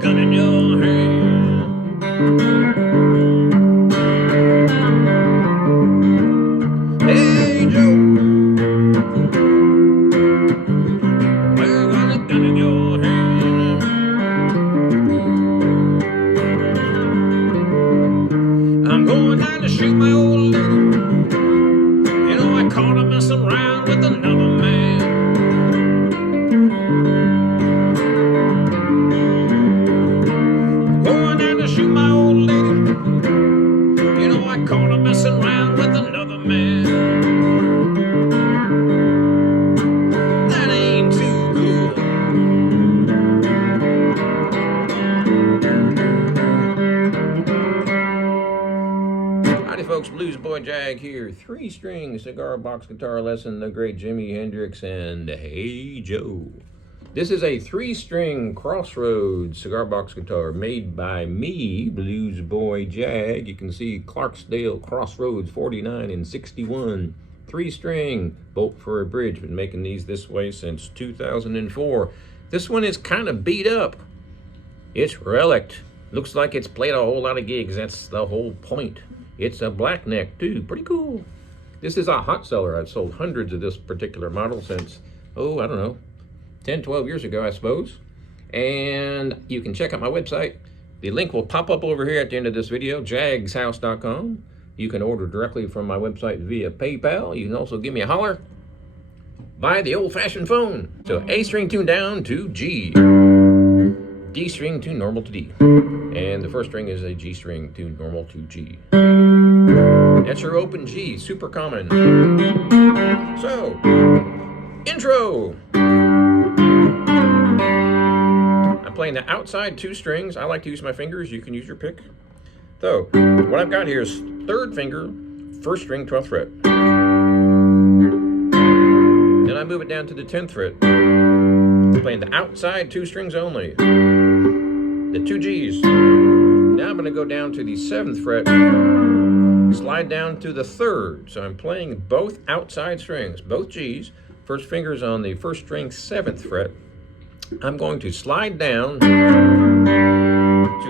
gun in your hand. Hey Joe, well, got a gun in your hand. I'm going down to shoot my old lady. You know I caught her messing around with another man. Going down to shoot my old lady. You know I caught her messing around with another man. That ain't too cool. Howdy folks, Bluesboyjag here. 3-string cigar box guitar lesson, the great Jimi Hendrix and Hey Joe. This is a 3-string Crossroads cigar box guitar made by me, Bluesboyjag. You can see Clarksdale Crossroads 49 and 61. 3-string, bolt for a bridge. Been making these this way since 2004. This one is kind of beat up. It's relict. Looks like it's played a whole lot of gigs. That's the whole point. It's a black neck too. Pretty cool. This is a hot seller. I've sold hundreds of this particular model since, I don't know, 10, 12 years ago, I suppose. And you can check out my website. The link will pop up over here at the end of this video, jagshouse.com. You can order directly from my website via PayPal. You can also give me a holler by the old-fashioned phone. So A string tuned down to G. D string tuned normal to D. And the first string is a G string tuned normal to G. That's your open G, super common. So, intro. I'm playing the outside 2 strings. I like to use my fingers. You can use your pick. So, what I've got here is 3rd finger, 1st string, 12th fret. Then I move it down to the 10th fret. Playing the outside 2 strings only. The 2 G's. Now I'm going to go down to the 7th fret, slide down to the 3rd. So I'm playing both outside strings, both G's. First finger's on the 1st string, 7th fret. I'm going to slide down to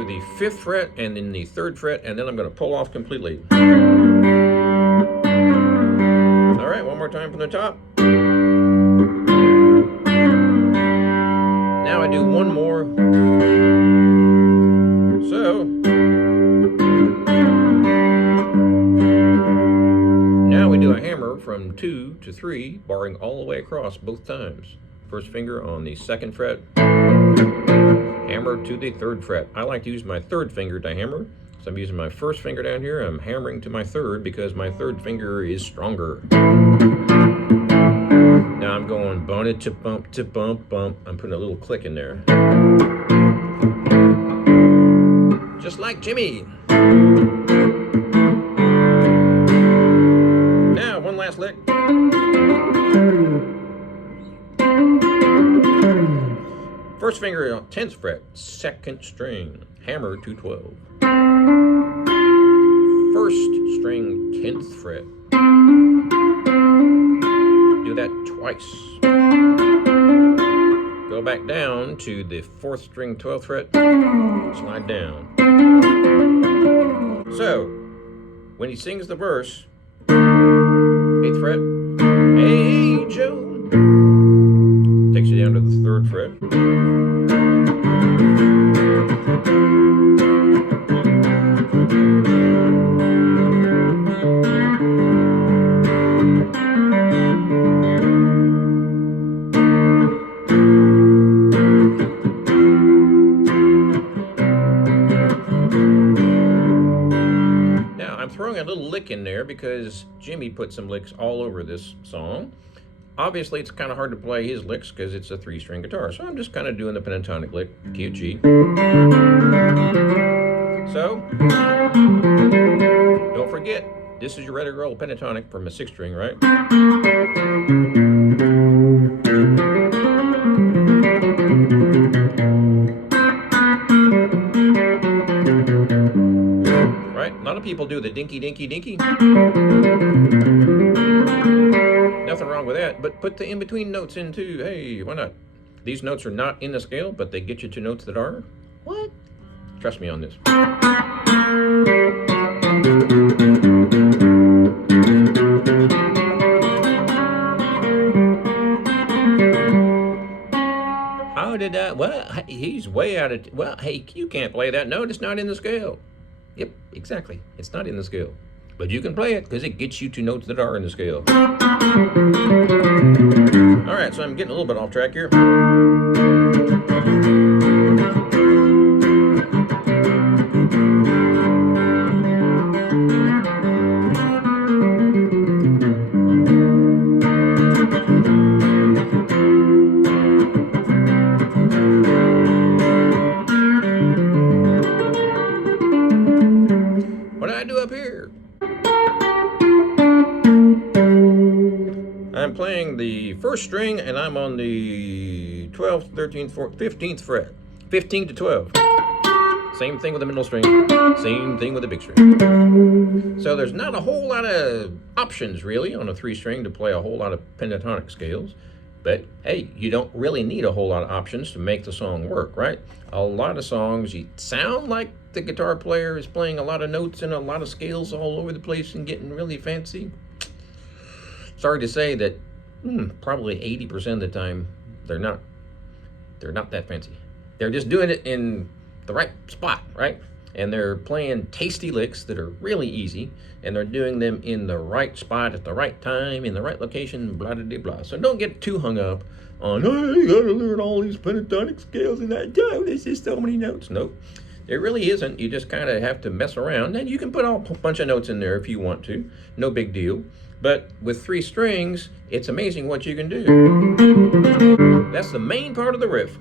the 5th fret and then the 3rd fret, and then I'm going to pull off completely. All right, one more time from the top. Now I do one more. So, now we do a hammer from 2 to 3, barring all the way across both times. First finger on the 2nd fret, hammer to the 3rd fret. I like to use my 3rd finger to hammer. So I'm using my 1st finger down here. I'm hammering to my 3rd because my 3rd finger is stronger. Now I'm going bonnet to bump to bump bump. I'm putting a little click in there. Just like Jimmy. Now one last lick. First finger on 10th fret, 2nd string, hammer to 12. 1st string, 10th fret. Do that twice. Go back down to the 4th string, 12th fret, slide down. So, when he sings the verse, 8th fret, Hey Joe, takes you down to the 3rd fret. Throwing a little lick in there because Jimmy put some licks all over this song. Obviously, it's kind of hard to play his licks because it's a 3-string guitar, so I'm just kind of doing the pentatonic lick, key of G. So, don't forget, this is your ready to roll pentatonic from a 6-string, right? Right? A lot of people do the dinky, dinky, dinky. Nothing wrong with that, but put the in-between notes in too. Hey, why not? These notes are not in the scale, but they get you to notes that are. What? Trust me on this. How did that? Well, he's way out of. Well, hey, you can't play that note. It's not in the scale. Yep, exactly. It's not in the scale. But you can play it because it gets you to notes that are in the scale. All right, so I'm getting a little bit off track here. What did I do up here? I'm playing the first string and I'm on the 12th, 13th, 14th, 15th fret. 15 to 12. Same thing with the middle string. Same thing with the big string. So there's not a whole lot of options really on a 3-string to play a whole lot of pentatonic scales. But hey, you don't really need a whole lot of options to make the song work, right? A lot of songs, you sound like the guitar player is playing a lot of notes and a lot of scales all over the place and getting really fancy. Sorry to say that probably 80% of the time they're not that fancy. They're just doing it in the right spot, right? And they're playing tasty licks that are really easy, and they're doing them in the right spot at the right time, in the right location, blah, blah, blah, blah. So don't get too hung up on, oh, you gotta learn all these pentatonic scales and that, oh, there's just so many notes. Nope, there really isn't. You just kind of have to mess around, and you can put a bunch of notes in there if you want to. No big deal. But with 3 strings, it's amazing what you can do. That's the main part of the riff.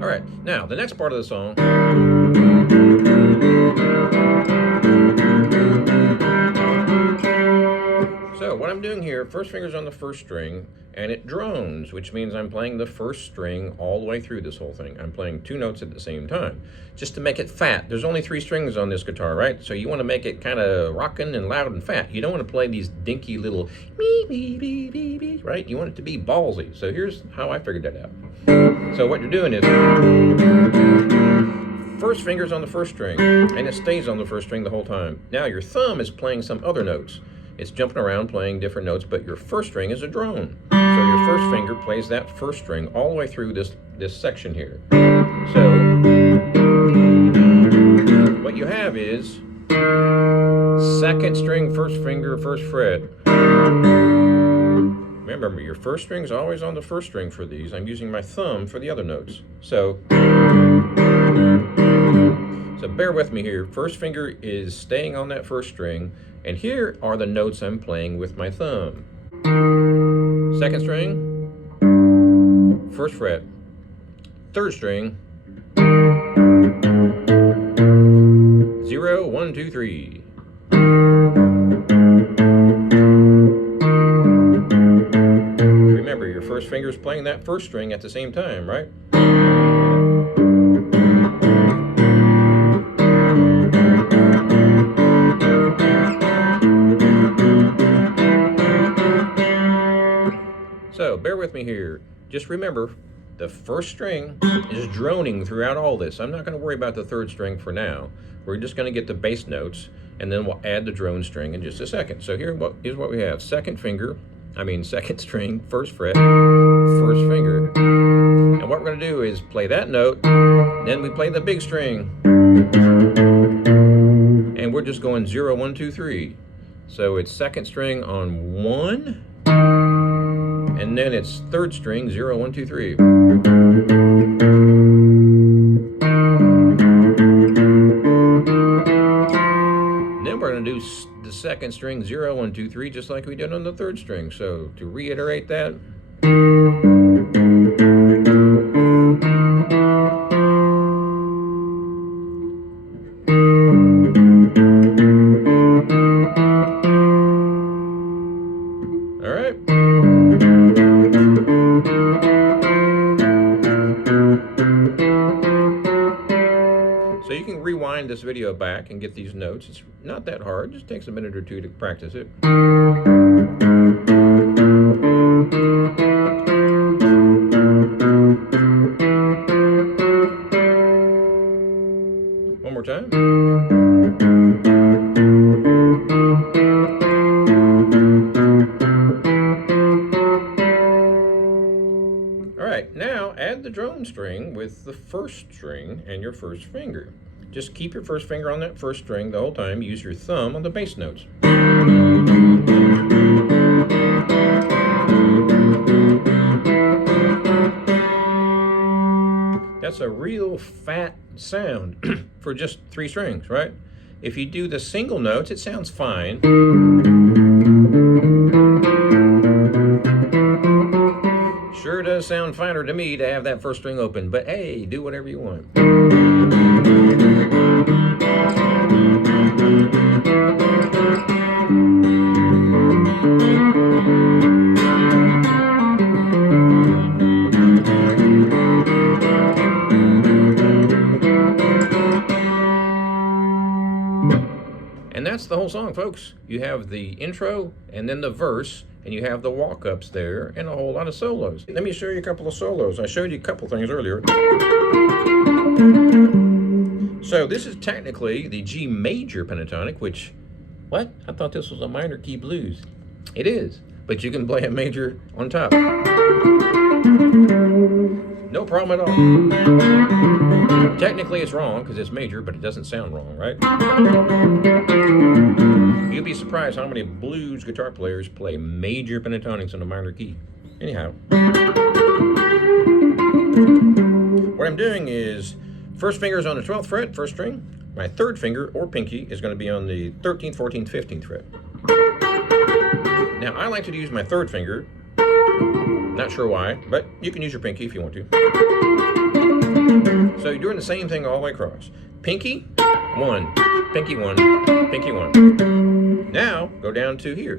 All right, now the next part of the song. So what I'm doing here, first finger's on the first string, and it drones, which means I'm playing the first string all the way through this whole thing. I'm playing 2 notes at the same time, just to make it fat. There's only 3 strings on this guitar, right? So you want to make it kind of rocking and loud and fat. You don't want to play these dinky little beep, beep, beep, beep, beep, right? You want it to be ballsy. So here's how I figured that out. So what you're doing is, first finger's on the first string, and it stays on the first string the whole time. Now your thumb is playing some other notes. It's jumping around playing different notes, but your first string is a drone. So your first finger plays that first string all the way through this section here. So what you have is second string, first finger, first fret. Remember, your first string is always on the first string for these. I'm using my thumb for the other notes. So bear with me here. First finger is staying on that first string, and here are the notes I'm playing with my thumb. Second string, first fret, third string, 0, 1, 2, 3. Remember, your first finger is playing that first string at the same time, right? So bear with me here. Just remember, the first string is droning throughout all this. I'm not going to worry about the third string for now. We're just going to get the bass notes, and then we'll add the drone string in just a second. So here's what we have. Second string, first fret, first finger. And what we're going to do is play that note, then we play the big string. And we're just going 0, 1, 2, 3. So it's second string on 1, and then it's third string, 0, 1, 2, 3. Then we're going to do the second string, 0, 1, 2, 3, just like we did on the third string. So to reiterate that. All right. this video back and get these notes. It's not that hard. It just takes a minute or two to practice it. One more time. All right, now add the drone string with the first string and your first finger. Just keep your first finger on that first string the whole time. Use your thumb on the bass notes. That's a real fat sound for just 3 strings, right? If you do the single notes, it sounds fine. Sure does sound finer to me to have that first string open, but hey, do whatever you want. And that's the whole song, folks. You have the intro and then the verse, and you have the walk-ups there and a whole lot of solos. Let me show you a couple of solos. I showed you a couple things earlier. So this is technically the G major pentatonic, which, what? I thought this was a minor key blues. It is, but you can play a major on top. No problem at all. Technically it's wrong because it's major, but it doesn't sound wrong, right? You'd be surprised how many blues guitar players play major pentatonics in a minor key. Anyhow, what I'm doing is first finger is on the 12th fret, first string. My third finger or pinky is going to be on the 13th, 14th, 15th fret. Now I like to use my third finger. Not sure why, but you can use your pinky if you want to. So you're doing the same thing all the way across. Pinky, 1, pinky 1, pinky 1. Now, go down to here.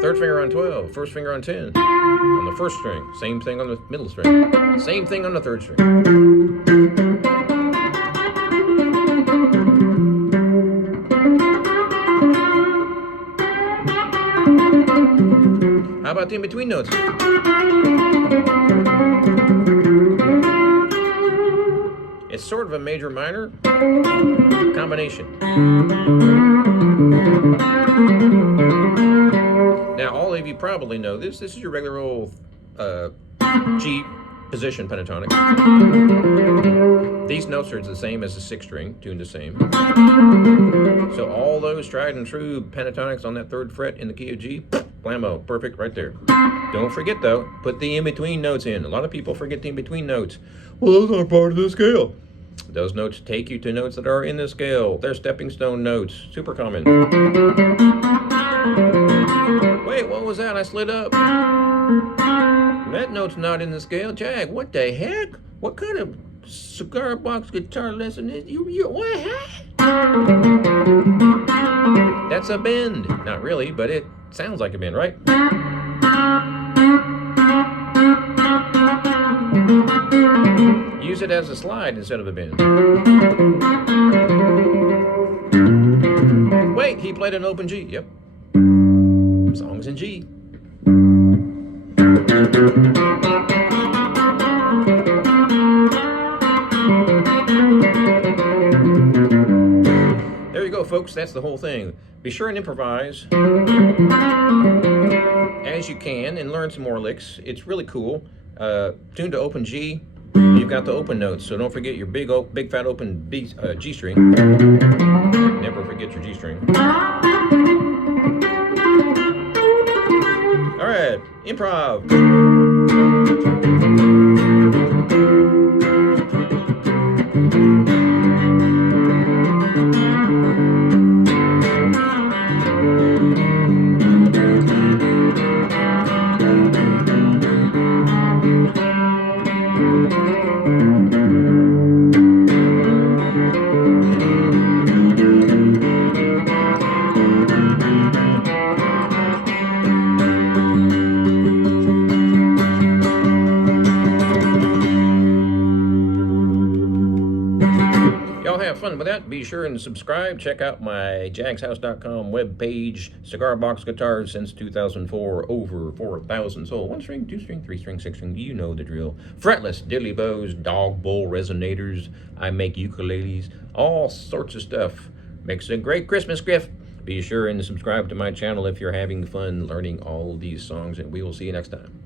Third finger on 12, first finger on 10. On the first string, same thing on the middle string. Same thing on the third string. How about the in-between notes? It's sort of a major-minor combination. Now, all of you probably know this. This is your regular old G position pentatonic. These notes are the same as the 6th string, tuned the same. So all those tried and true pentatonics on that 3rd fret in the key of G, blammo, perfect right there. Don't forget though, put the in-between notes in. A lot of people forget the in-between notes. Well, those aren't part of the scale. Those notes take you to notes that are in the scale. They're stepping stone notes, super common. Wait, what was that? I slid up. That note's not in the scale. Jag, what the heck? What kind of cigar box guitar lesson is you what? That's a bend. Not really, but it sounds like a bend, right? Use it as a slide instead of a bend. Wait, he played an open G. Yep. Songs in G. There you go, folks. That's the whole thing. Be sure and improvise as you can and learn some more licks. It's really cool. Tuned to open G. You've got the open notes, so don't forget your big fat open G string. Never forget your G string. All right, improv. Y'all have fun with that. Be sure and subscribe. Check out my jagshouse.com webpage. Cigar box guitars since 2004. Over 4,000 sold. 1 string, 2 string, 3 string, 6 string. You know the drill. Fretless diddly bows, dog bowl resonators. I make ukuleles. All sorts of stuff. Makes a great Christmas gift. Be sure and subscribe to my channel if you're having fun learning all these songs. And we will see you next time.